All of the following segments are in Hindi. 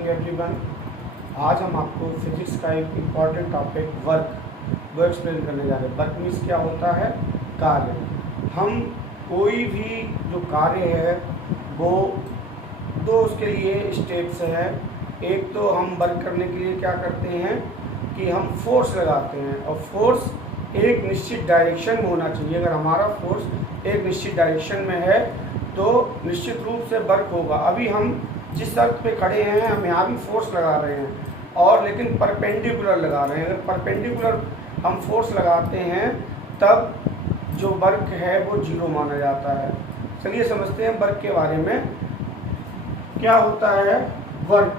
एवरीवन, आज हम आपको फिजिक्स का एक इम्पॉर्टेंट टॉपिक वर्क वो एक्सप्लेन करने जा रहे हैं। वर्क मीन्स क्या होता है? कार्य। हम कोई भी जो कार्य है वो दो उसके लिए स्टेप्स हैं। एक तो हम वर्क करने के लिए क्या करते हैं कि हम फोर्स लगाते हैं, और फोर्स एक निश्चित डायरेक्शन में होना चाहिए। अगर हमारा फोर्स एक निश्चित डायरेक्शन में है तो निश्चित रूप से वर्क होगा। अभी हम जिस सड़क पे खड़े हैं हम यहाँ भी फोर्स लगा रहे हैं, और लेकिन परपेंडिकुलर लगा रहे हैं। अगर परपेंडिकुलर हम फोर्स लगाते हैं तब जो वर्क है वो जीरो माना जाता है। चलिए समझते हैं वर्क के बारे में। क्या होता है वर्क?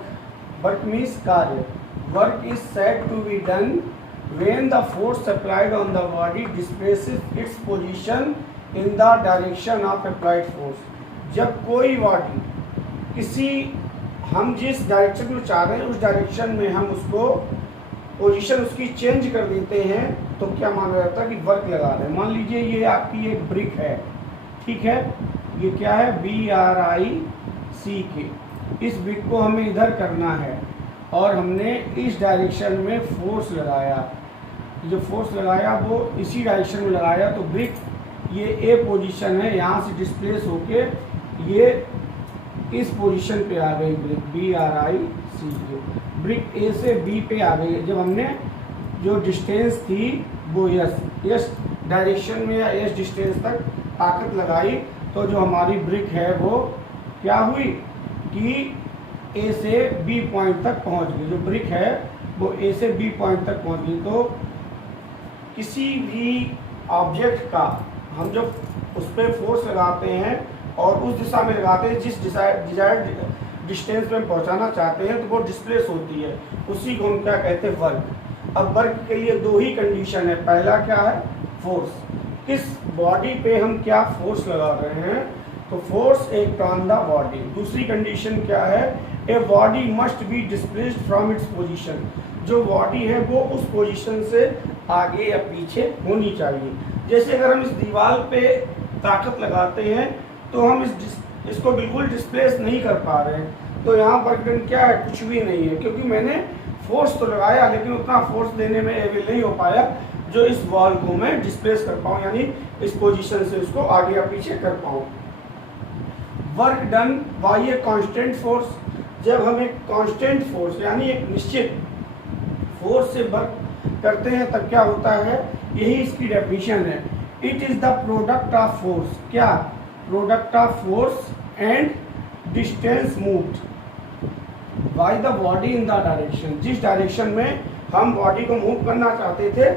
वर्क मीन्स कार्य। Work is said to be done when the force applied on the body displaces its position in the direction of applied force। जब कोई बॉडी किसी हम जिस डायरेक्शन में चाह रहे हैं उस डायरेक्शन में हम उसको पोजीशन उसकी चेंज कर देते हैं तो क्या माना जाता है कि वर्क लगा रहे हैं। मान लीजिए ये आपकी एक ब्रिक है, ठीक है, ये क्या है? BRICK। इस ब्रिक को हमें इधर करना है और हमने इस डायरेक्शन में फोर्स लगाया। जो फोर्स लगाया वो इसी डायरेक्शन में लगाया तो ब्रिक ये ए पोजीशन है, यहाँ से डिस्प्लेस होके ये इस पोजीशन पे आ गई। ब्रिक BRICK ब्रिक ए से बी पे आ गई। जब हमने जो डिस्टेंस थी वो यस डायरेक्शन में या यस डिस्टेंस तक ताकत लगाई तो जो हमारी ब्रिक है वो क्या हुई कि ए से बी पॉइंट तक पहुंच गई। जो ब्रिक है वो ए से बी पॉइंट तक पहुंच गई। तो किसी भी ऑब्जेक्ट का हम जब उस पर फोर्स लगाते हैं और उस दिशा में लगाते हैं जिस डिजायर्ड डिस्टेंस में पहुंचाना चाहते हैं तो वो डिस्प्लेस होती है, उसी को हम क्या कहते हैं? वर्क। अब वर्क के लिए दो ही कंडीशन है। पहला क्या है? फोर्स। किस बॉडी पे हम क्या फोर्स लगा रहे हैं? तो force act on the body. दूसरी कंडीशन क्या है? A body must be displaced from its position. जो बॉडी है वो उस पोजीशन से आगे या पीछे होनी चाहिए। जैसे अगर हम इस दीवार पे ताकत लगाते हैं तो हम इसको बिल्कुल डिस्प्लेस नहीं कर पा रहे हैं, तो यहाँ पर क्या है? कुछ भी नहीं है, क्योंकि मैंने फोर्स तो लगाया लेकिन उतना फोर्स देने में एबल नहीं हो पाया जो इस वॉल को मैं डिस्प्लेस कर पाऊँ, यानी इस पोजीशन से उसको आगे या पीछे कर पाऊँ। Work done by a constant force. जब हम एक कांस्टेंट फोर्स यानी एक निश्चित फोर्स से वर्क करते हैं तब क्या होता है? यही इसकी डेफिनेशन है। It is the product of force. क्या? Product of force and distance moved by the body in the direction. जिस डायरेक्शन में हम बॉडी को मूव करना चाहते थे,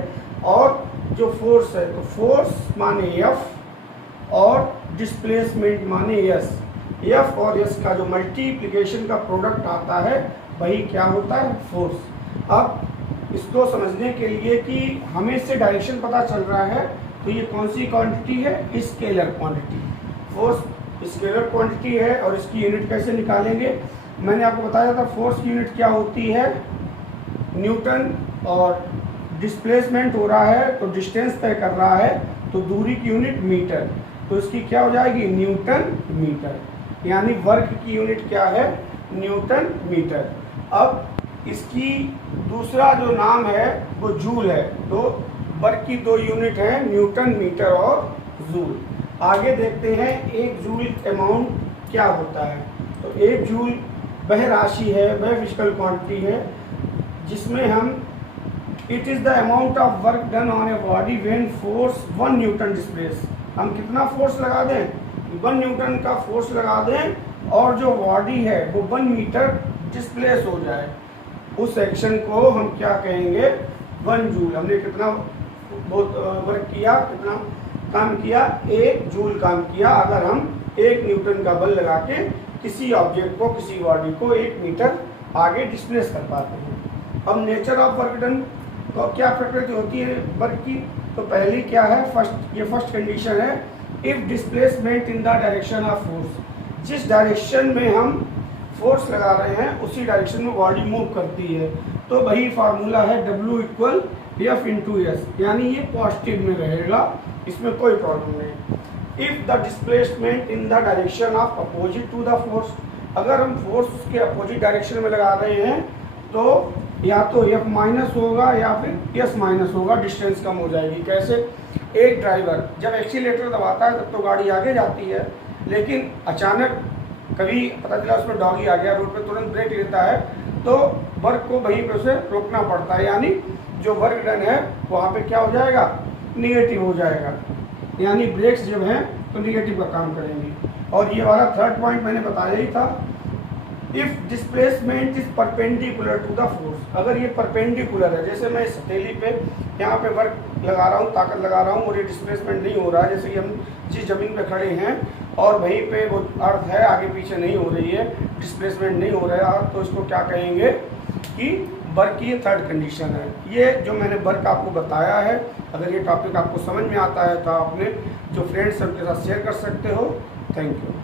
और जो फोर्स है तो फोर्स माने F और डिस्प्लेसमेंट माने S। F और S का जो मल्टीप्लिकेशन का प्रोडक्ट आता है वही क्या होता है? फोर्स। अब इसको समझने के लिए कि हमें इससे डायरेक्शन पता चल रहा है तो ये कौन सी क्वांटिटी है? Scalar quantity. Force scalar quantity है और इसकी यूनिट कैसे निकालेंगे? मैंने आपको बताया था फोर्स की यूनिट क्या होती है? न्यूटन। और डिस्प्लेसमेंट हो रहा है तो डिस्टेंस तय कर रहा है तो दूरी की यूनिट मीटर, तो इसकी क्या हो जाएगी? Newton metre. यानी वर्क की यूनिट क्या है? Newton metre. अब इसकी दूसरा जो नाम है वो जूल है। तो वर्क की दो यूनिट है, न्यूटन मीटर और जूल। आगे देखते हैं एक जूल अमाउंट क्या होता है। तो एक जूल वह राशि है, वह फिजिकल क्वांटिटी है जिसमें हम it is the amount of work done on a body when force 1 Newton displace. हम कितना फोर्स लगा दें? 1 न्यूटन का फोर्स लगा दें और जो बॉडी है वो 1 मीटर डिस्प्लेस हो जाए, उस एक्शन को हम क्या कहेंगे? 1 जूल। हमने कितना बहुत वर्क किया, कितना काम किया? 1 जूल काम किया अगर हम 1 न्यूटन का बल लगा के किसी ऑब्जेक्ट को, किसी बॉडी को 1 मीटर आगे डिस्प्लेस कर पाते हैं। अब नेचर ऑफ वर्क डन, तो क्या प्रकृति होती है वर्क की? तो पहली क्या है? फर्स्ट कंडीशन है if displacement in the direction of force. जिस डायरेक्शन में हम फोर्स लगा रहे हैं उसी डायरेक्शन में बॉडी मूव करती है, तो वही फार्मूला है W = F × S, यानी ये पॉजिटिव में रहेगा, इसमें कोई प्रॉब्लम नहीं। If the displacement in the direction of opposite to the force, अगर हम फोर्स के अपोजिट डायरेक्शन में लगा रहे हैं तो या तो F माइनस होगा या फिर S माइनस होगा, डिस्टेंस कम हो जाएगी। कैसे? एक ड्राइवर जब एक्सीलेटर दबाता है तब तो गाड़ी आगे जाती है, लेकिन अचानक कभी पता चला उसमें डॉगी आ गया, रोड पे तुरंत ब्रेक लेता है तो वर्क को वहीं पे उसे रोकना पड़ता है, यानी जो वर्क डन है वहाँ पे क्या हो जाएगा? निगेटिव हो जाएगा, यानी ब्रेक्स जब हैं तो निगेटिव का काम करेंगी। और ये वाला थर्ड पॉइंट मैंने बताया ही था, if displacement is perpendicular to the force. अगर ये परपेंडिकुलर है, जैसे मैं इस हथेली पे यहाँ पे वर्क लगा रहा हूँ, ताकत लगा रहा हूँ और ये डिस्प्लेसमेंट नहीं हो रहा है, जैसे कि हम जिस ज़मीन पे खड़े हैं और वहीं पे वो अर्थ है आगे पीछे नहीं हो रही है, डिस्प्लेसमेंट नहीं हो रहा है, तो इसको क्या कहेंगे कि वर्क की थर्ड कंडीशन है। ये जो मैंने वर्क आपको बताया है, अगर ये टॉपिक आपको समझ में आता है तो आपने जो फ्रेंड्स सबके साथ शेयर कर सकते हो। Thank you.